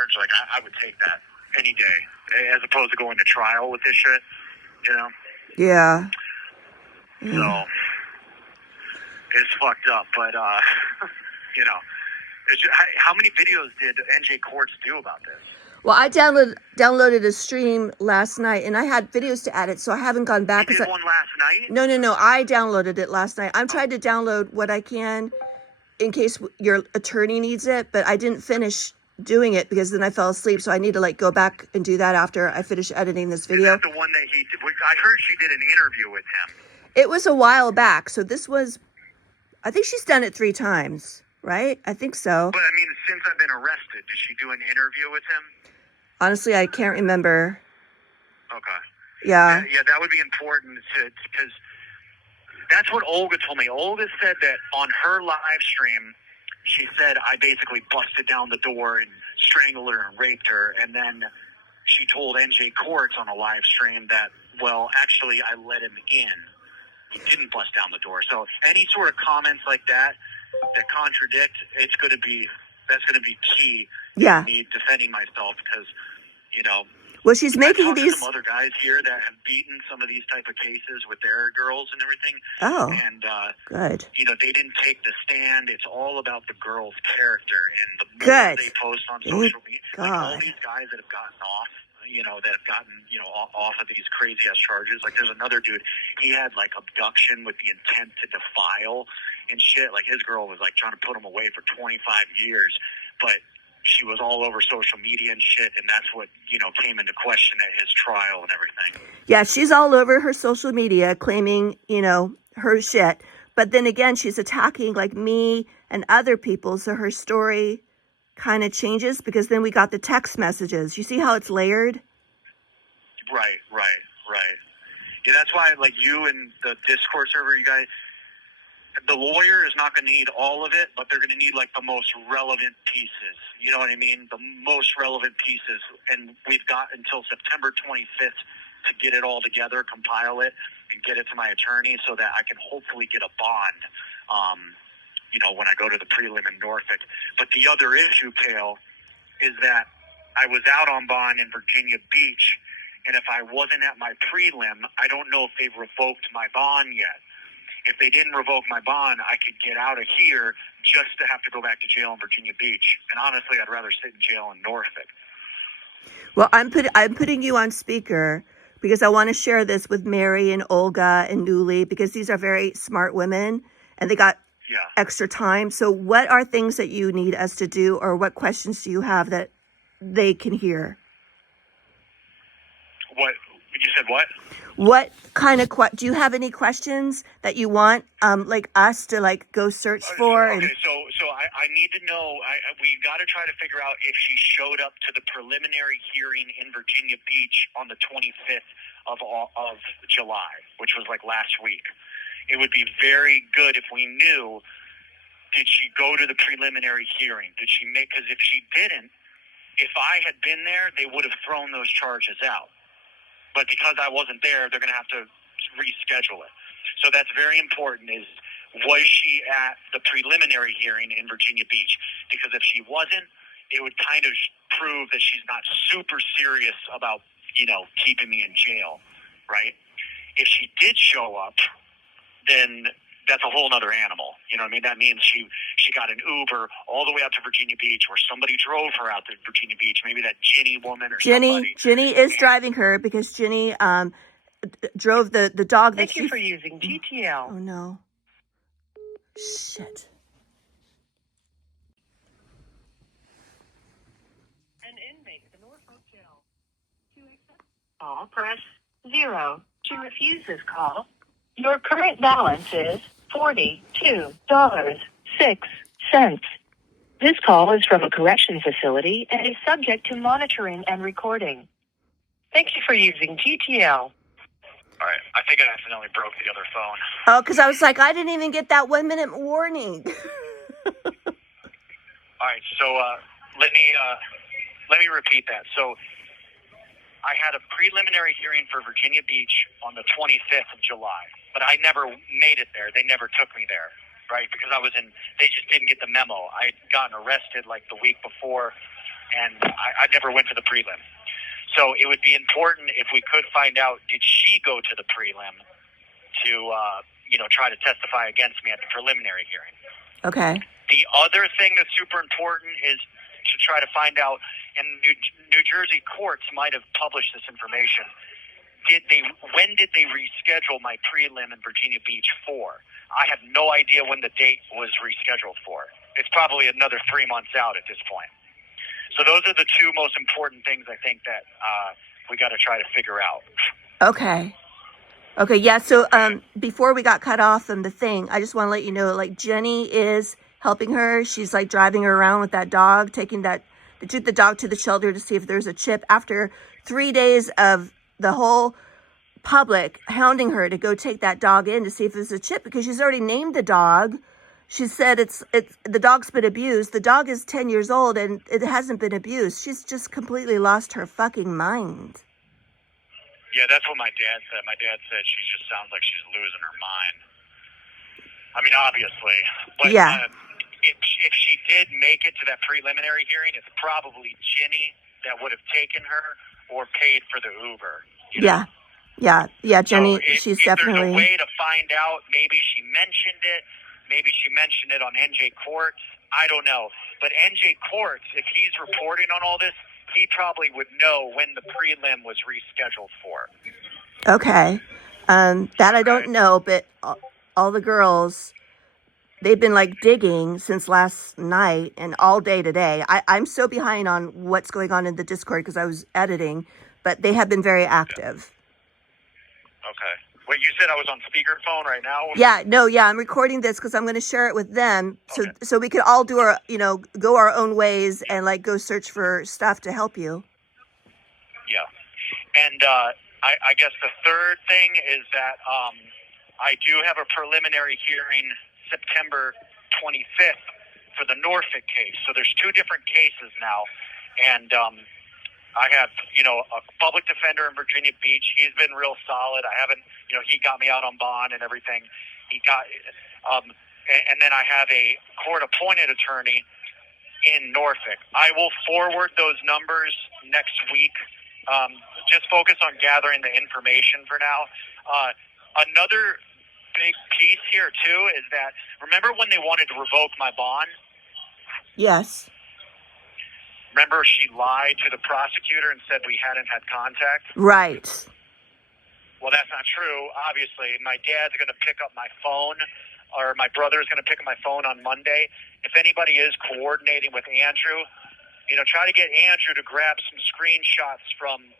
charge, like, I would take that any day, as opposed to going to trial with this shit, you know? Yeah. So, it's fucked up, but, you know, it's just, how many videos did NJ Courts do about this? Well, I downloaded a stream last night, and I had videos to add it, so I haven't gone back. You did one last night? No. I downloaded it last night. I'm trying to download what I can in case your attorney needs it, but I didn't finish doing it because then I fell asleep, so I need to like go back and do that after I finish editing this video. Is that the one that he did? I heard she did an interview with him. It was a while back, so this was, I think she's done it 3 times, right? I think so. But I mean, since I've been arrested, did she do an interview with him? Honestly, I can't remember. Okay. Yeah. Yeah, that would be important because that's what Olga told me. Olga said that on her live stream, she said, I basically busted down the door and strangled her and raped her. And then she told NJ Courts on a live stream that, well, actually, I let him in. He didn't bust down the door. So any sort of comments like that contradict, that's going to be key. Yeah. Me defending myself because, you know, well, she's making these. Some other guys here that have beaten some of these type of cases with their girls and everything. Oh, and good. You know, they didn't take the stand. It's all about the girl's character and the more they post on social media. God. Like all these guys that have gotten off, you know, off of these crazy ass charges. Like there's another dude. He had like abduction with the intent to defile and shit. Like his girl was like trying to put him away for 25 years, but she was all over social media and shit, and that's what, you know, came into question at his trial and everything. Yeah, she's all over her social media claiming, you know, her shit. But then again, she's attacking like me and other people, so her story kind of changes because then we got the text messages. You see how it's layered? Right. Yeah, that's why, like, you and the Discord server, you guys, the lawyer is not going to need all of it, but they're going to need, like, the most relevant pieces. You know what I mean? The most relevant pieces. And we've got until September 25th to get it all together, compile it, and get it to my attorney so that I can hopefully get a bond, you know, when I go to the prelim in Norfolk. But the other issue, Kale, is that I was out on bond in Virginia Beach, and if I wasn't at my prelim, I don't know if they've revoked my bond yet. If they didn't revoke my bond, I could get out of here just to have to go back to jail in Virginia Beach. And honestly, I'd rather sit in jail in Norfolk. Well, I'm putting you on speaker because I want to share this with Mary and Olga and Newly because these are very smart women and they got extra time. So what are things that you need us to do, or what questions do you have that they can hear? What? You said what? What kind of do you have any questions that you want like us to like go search for? Okay, so I need to know. We got to try to figure out if she showed up to the preliminary hearing in Virginia Beach on the 25th of July, which was like last week. It would be very good if we knew. Did she go to the preliminary hearing? Did she make? Because if she didn't, if I had been there, they would have thrown those charges out. But because I wasn't there, they're going to have to reschedule it. So that's very important is, was she at the preliminary hearing in Virginia Beach? Because if she wasn't, it would kind of prove that she's not super serious about, you know, keeping me in jail, right? If she did show up, then that's a whole other animal. You know what I mean? That means she got an Uber all the way out to Virginia Beach, or somebody drove her out to Virginia Beach. Maybe that Ginny woman or somebody. Ginny is driving her because Ginny drove the dog. Thank you for using GTL. Oh, no. Shit. An inmate at the Norfolk jail. To accept call, press 0. To refuse this call, your current balance is $42.06. This call is from a correction facility and is subject to monitoring and recording. Thank you for using GTL. All right. I think I accidentally broke the other phone. Oh, because I was like, I didn't even get that 1 minute warning. All right. So let me repeat that. So I had a preliminary hearing for Virginia Beach on the 25th of July, but I never made it there. They never took me there, right? Because they just didn't get the memo. I had gotten arrested like the week before and I never went to the prelim. So it would be important if we could find out, did she go to the prelim to, try to testify against me at the preliminary hearing? Okay. The other thing that's super important is to try to find out, and New Jersey courts might have published this information, when did they reschedule my prelim in Virginia Beach for? I have no idea when the date was rescheduled for. It's probably another 3 months out at this point. So those are the two most important things I think that we got to try to figure out. Okay. Okay, yeah, so before we got cut off from the thing, I just want to let you know, like, Jenny is helping her. She's, like, driving her around with that dog, they took the dog to the shelter to see if there's a chip. After 3 days of the whole public hounding her to go take that dog in to see if there's a chip, because she's already named the dog. She said it's the dog's been abused. The dog is 10 years old and it hasn't been abused. She's just completely lost her fucking mind. Yeah, that's what my dad said. My dad said she just sounds like she's losing her mind. I mean, obviously. But yeah. If she did make it to that preliminary hearing, it's probably Ginny that would have taken her or paid for the Uber. Yeah. Yeah. Yeah, Jenny, so she's if definitely... there's a way to find out, maybe she mentioned it. Maybe she mentioned it on NJ Courts. I don't know. But NJ Courts, if he's reporting on all this, he probably would know when the prelim was rescheduled for. Okay. That I don't know, but all the girls, they've been like digging since last night and all day today. I'm so behind on what's going on in the Discord because I was editing, but they have been very active. Okay. Wait, you said I was on speakerphone right now? Yeah, I'm recording this because I'm going to share it with them, so we could all do our, go our own ways and like go search for stuff to help you. Yeah, and I guess the third thing is that I do have a preliminary hearing September 25th for the Norfolk case. So there's two different cases now, and I have, a public defender in Virginia Beach. He's been real solid. I haven't, he got me out on bond and everything. He got, and then I have a court-appointed attorney in Norfolk. I will forward those numbers next week. Just focus on gathering the information for now. Another big piece here, too, is that, remember when they wanted to revoke my bond? Yes. Remember, she lied to the prosecutor and said we hadn't had contact? Right. Well, that's not true. Obviously, my dad's going to pick up my phone, or my brother's going to pick up my phone on Monday. If anybody is coordinating with Andrew, try to get Andrew to grab some screenshots from,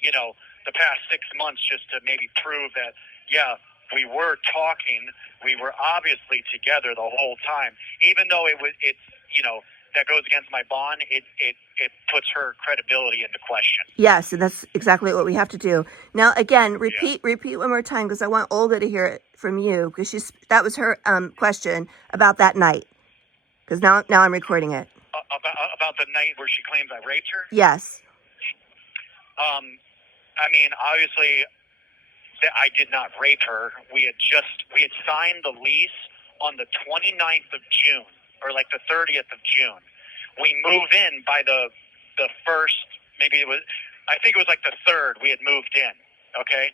the past 6 months just to maybe prove that, yeah, we were talking. We were obviously together the whole time. Even though that goes against my bond, it puts her credibility into question. Yes, and that's exactly what we have to do. Now, again, repeat one more time because I want Olga to hear it from you because that was her question about that night. Because now I'm recording it. About the night where she claims I raped her? Yes. I mean, obviously, I did not rape her. We had signed the lease on the 29th of June. Or like the 30th of June. We move in by the first, I think it was like the 3rd we had moved in, okay?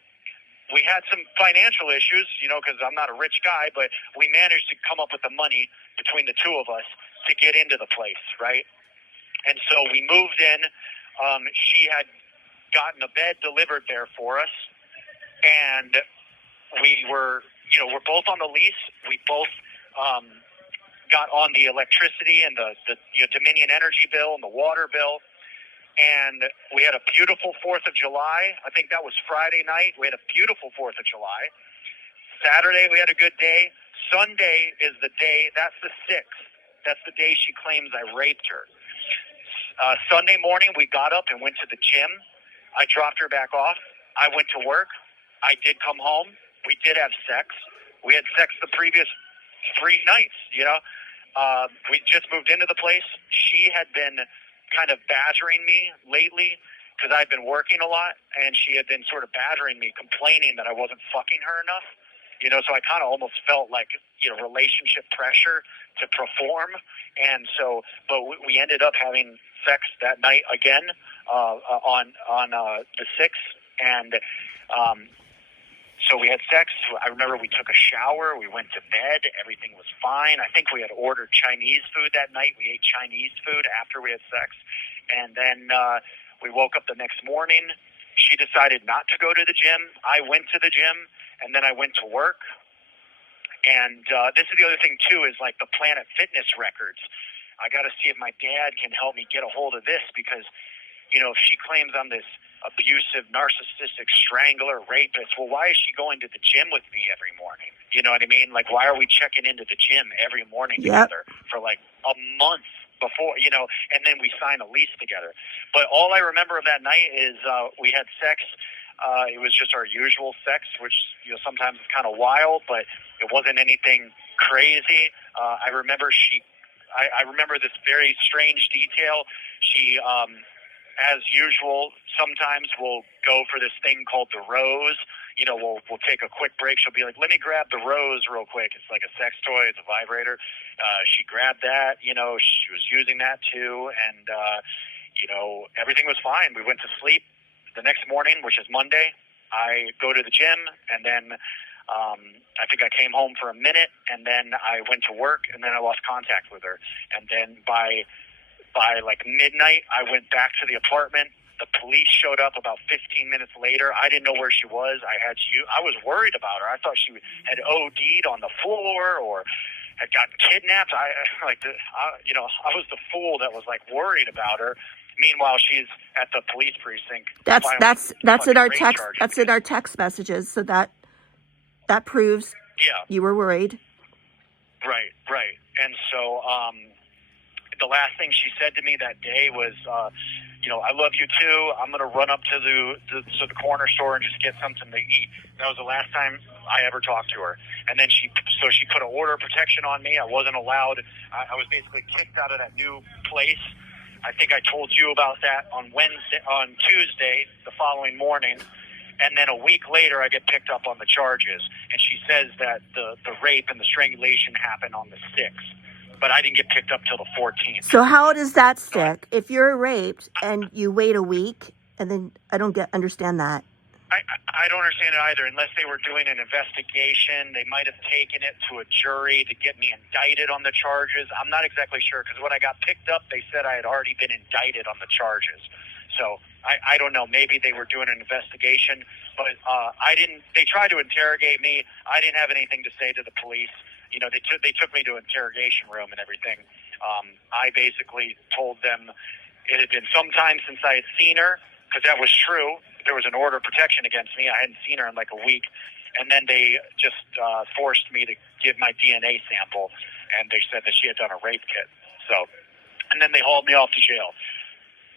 We had some financial issues, because I'm not a rich guy, but we managed to come up with the money between the two of us to get into the place, right? And so we moved in. She had gotten a bed delivered there for us, and we were, we're both on the lease. We both got on the electricity and the Dominion energy bill and the water bill, and we had a beautiful 4th of July. I think that was Friday night. We had a beautiful 4th of July. Saturday we had a good day. Sunday is the day. That's the 6th. That's the day she claims I raped her. Sunday morning we got up and went to the gym. I dropped her back off. I went to work. I did come home. We did have sex. We had sex the previous 3 nights, we just moved into the place. She had been kind of badgering me lately because I've been working a lot, and she had been sort of badgering me, complaining that I wasn't fucking her enough. So I kind of almost felt like, relationship pressure to perform. And so, but we ended up having sex that night again, on the 6th. And, so we had sex. I remember we took a shower. We went to bed. Everything was fine. I think we had ordered Chinese food that night. We ate Chinese food after we had sex. And then we woke up the next morning. She decided not to go to the gym. I went to the gym, and then I went to work. And this is the other thing, too, is like the Planet Fitness records. I got to see if my dad can help me get a hold of this because, if she claims I'm this abusive, narcissistic strangler, rapist, well, why is she going to the gym with me every morning? You know what I mean? Like, why are we checking into the gym every morning together for like a month before, and then we sign a lease together. But all I remember of that night is we had sex. It was just our usual sex, which, sometimes is kind of wild, but it wasn't anything crazy. I remember I remember this very strange detail. She, as usual, sometimes we'll go for this thing called the rose. We'll take a quick break. She'll be like, let me grab the rose real quick. It's like a sex toy. It's a vibrator. She grabbed that. She was using that too. And, everything was fine. We went to sleep. The next morning, which is Monday, I go to the gym. And then I think I came home for a minute. And then I went to work. And then I lost contact with her. And then by like midnight, I went back to the apartment. The police showed up about 15 minutes later. I didn't know where she was. I was worried about her. I thought she had OD'd on the floor or had gotten kidnapped. I was the fool that was like worried about her. Meanwhile, she's at the police precinct. That's in our text. That's in our text messages. So that proves you were worried. Right. And so, the last thing she said to me that day was, I love you too. I'm going to run up to the corner store and just get something to eat. That was the last time I ever talked to her. And then she put an order of protection on me. I wasn't allowed. I was basically kicked out of that new place. I think I told you about that on Tuesday, the following morning. And then a week later, I get picked up on the charges. And she says that the rape and the strangulation happened on the 6th. But I didn't get picked up till the 14th. So how does that stick? If you're raped and you wait a week, and then I don't understand that. I don't understand it either. Unless they were doing an investigation, they might have taken it to a jury to get me indicted on the charges. I'm not exactly sure because when I got picked up, they said I had already been indicted on the charges. So I don't know. Maybe they were doing an investigation, but I didn't. They tried to interrogate me. I didn't have anything to say to the police. They took me to an interrogation room and everything. I basically told them it had been some time since I had seen her, because that was true. There was an order of protection against me. I hadn't seen her in like a week. And then they just forced me to give my DNA sample, and they said that she had done a rape kit. And then they hauled me off to jail.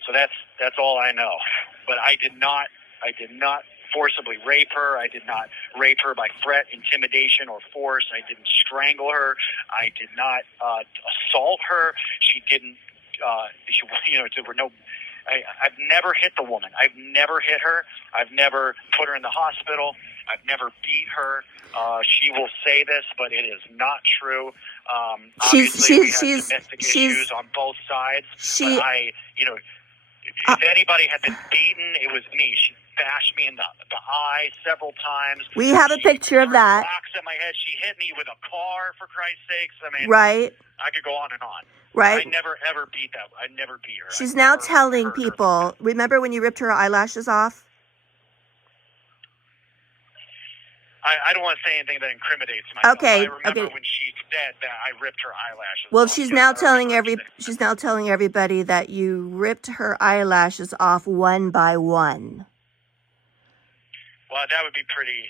So that's all I know. But I did not forcibly rape her. I did not rape her by threat, intimidation, or force. I didn't strangle her. I did not assault her. She didn't. There were no. I've never hit the woman. I've never hit her. I've never put her in the hospital. I've never beat her. She will say this, but it is not true. Obviously, we had domestic issues on both sides. But if anybody had been beaten, it was me. She bashed me in the eye several times. We have a picture of that. Rocks at my head. She hit me with a car, for Christ's sakes. I mean, right. I could go on and on. Right. I never ever beat that. I never beat her. She's now telling people. Remember when you ripped her eyelashes off? I don't want to say anything that incriminates myself. Okay. I remember when she said that I ripped her eyelashes. Well, off. she's now telling everybody that you ripped her eyelashes off one by one. Well, that would be pretty,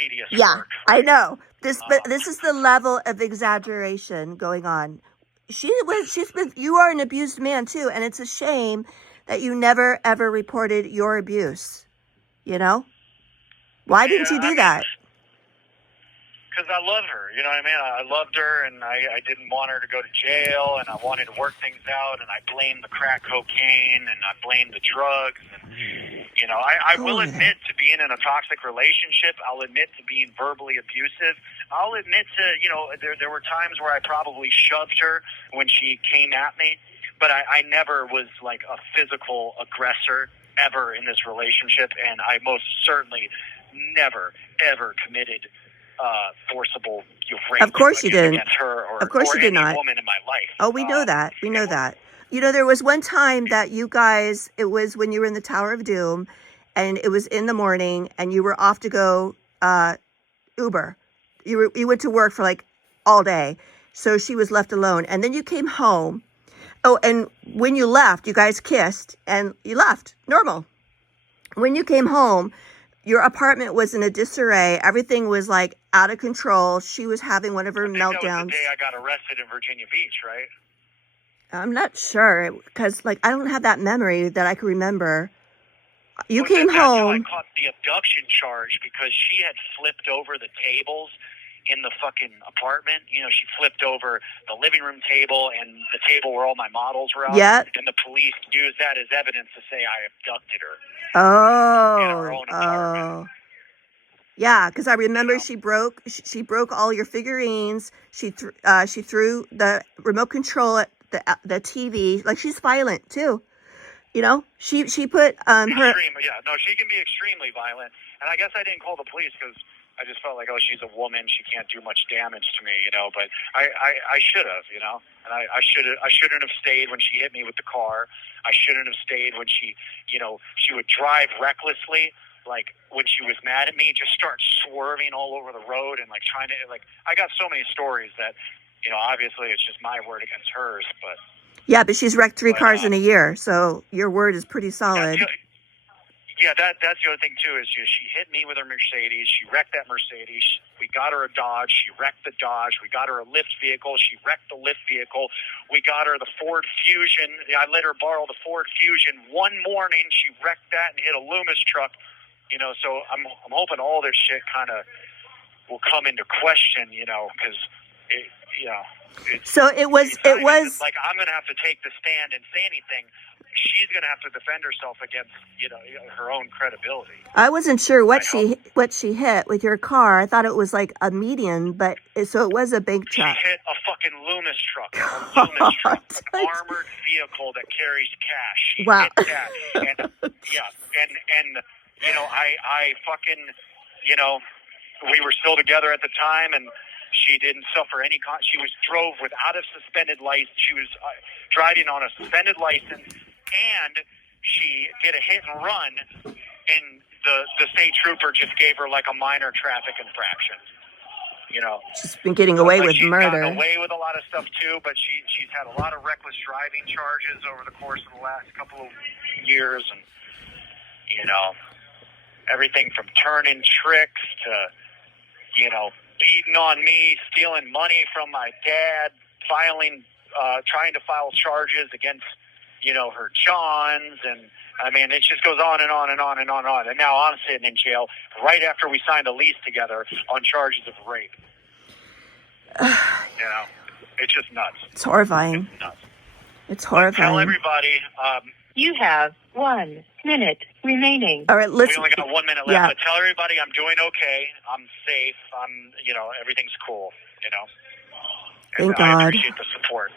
tedious. Yeah, work. I know. But this is the level of exaggeration going on. You are an abused man too, and it's a shame that you never ever reported your abuse. Why didn't you do that? Because I love her, you know what I mean? I loved her, and I didn't want her to go to jail, and I wanted to work things out, and I blamed the crack cocaine, and I blamed the drugs, and, You know, I Go will over admit to being in a toxic relationship. I'll admit to being verbally abusive. I'll admit to, you know, there were times where I probably shoved her when she came at me, but I never was like a physical aggressor ever in this relationship, and I most certainly never, ever committed forcible rape Of course you didn't. against her or, Of course or you did any not. woman in my life. Oh, we know that. We know that. You know, there was one time that you guys, it was when you were in the Tower of Doom, and it was in the morning, and you were off to go Uber. You went to work for like all day, so she was left alone. And then you came home. Oh, and when you left, you guys kissed, and you left. Normal. When you came home, your apartment was in a disarray. Everything was like out of control. She was having one of her meltdowns. That was the day I got arrested in Virginia Beach, right? I'm not sure because, like, I don't have that memory that I can remember. You came that's how I home. caught the abduction charge because she had flipped over the tables in the fucking apartment. You know, she flipped over the living room table and the table where all my models were on. Yep. And the police used that as evidence to say I abducted her. Oh. In her own apartment. Yeah, because I remember she broke all your figurines. She threw the remote control at the TV. Like, she's violent too. You know, she put her. Yeah, no, she can be extremely violent. And I guess I didn't call the police because I just felt like, oh, she's a woman. She can't do much damage to me, you know. But I should have, you know. And I shouldn't have stayed when she hit me with the car. I shouldn't have stayed when she, you know, she would drive recklessly. Like when she was mad at me, just start swerving all over the road and like trying to I got so many stories that, you know, obviously it's just my word against hers, but yeah, but she's wrecked 3 cars in a year, so your word is pretty solid. Yeah, that's the other thing too is she hit me with her Mercedes. She wrecked that Mercedes. We got her a Dodge. She wrecked the Dodge. We got her a Lyft vehicle. She wrecked the Lyft vehicle. We got her the Ford Fusion. I let her borrow the Ford Fusion. One morning she wrecked that and hit a Loomis truck. You know, so I'm hoping all this shit kind of will come into question, you know, because so it was like I'm gonna have to take the stand and say anything. She's gonna have to defend herself against, you know, her own credibility. I wasn't sure what she hit with your car. I thought it was like a median, but so it was a big truck. She hit a fucking Loomis truck, an armored vehicle that carries cash. She hit that, and and you know, I fucking, you know, we were still together at the time, and she didn't suffer any. She drove without a suspended license. She was driving on a suspended license, and she did a hit and run, and the state trooper just gave her like a minor traffic infraction. You know, she's been getting away with murder. Gotten away with a lot of stuff too, but she's had a lot of reckless driving charges over the course of the last couple of years, and you know, everything from turning tricks to, you know, beating on me, stealing money from my dad, trying to file charges against, you know, her Johns, and I mean, it just goes on and on and on and on and on. And now I'm sitting in jail right after we signed a lease together on charges of rape. You know, it's just nuts. It's horrifying. It's nuts. It's horrifying. Tell everybody. You have 1 minute remaining. All right, we only got 1 minute left. Yeah. But tell everybody I'm doing okay. I'm safe. You know, everything's cool. You know. Thank God. I appreciate the support.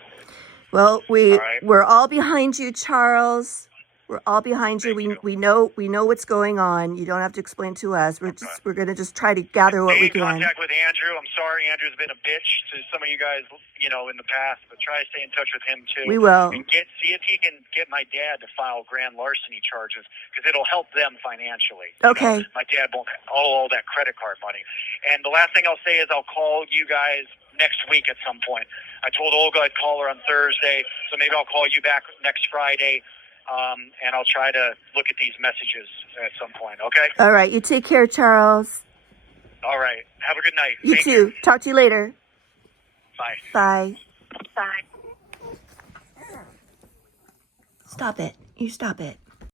Well, we're all behind you, Charles. We're all behind you. We know what's going on. You don't have to explain to us. We're gonna just try to gather what we can. Stay in contact with Andrew. I'm sorry Andrew's been a bitch to some of you guys, you know, in the past, but try to stay in touch with him too. We will. And see if he can get my dad to file grand larceny charges, because it'll help them financially. Okay. You know, my dad won't owe all that credit card money. And the last thing I'll say is I'll call you guys next week at some point. I told Olga I'd call her on Thursday, so maybe I'll call you back next Friday. And I'll try to look at these messages at some point, okay? All right. You take care, Charles. All right. Have a good night. You Thank too. you. Talk to you later. Bye. Bye. Bye. Stop it. You stop it.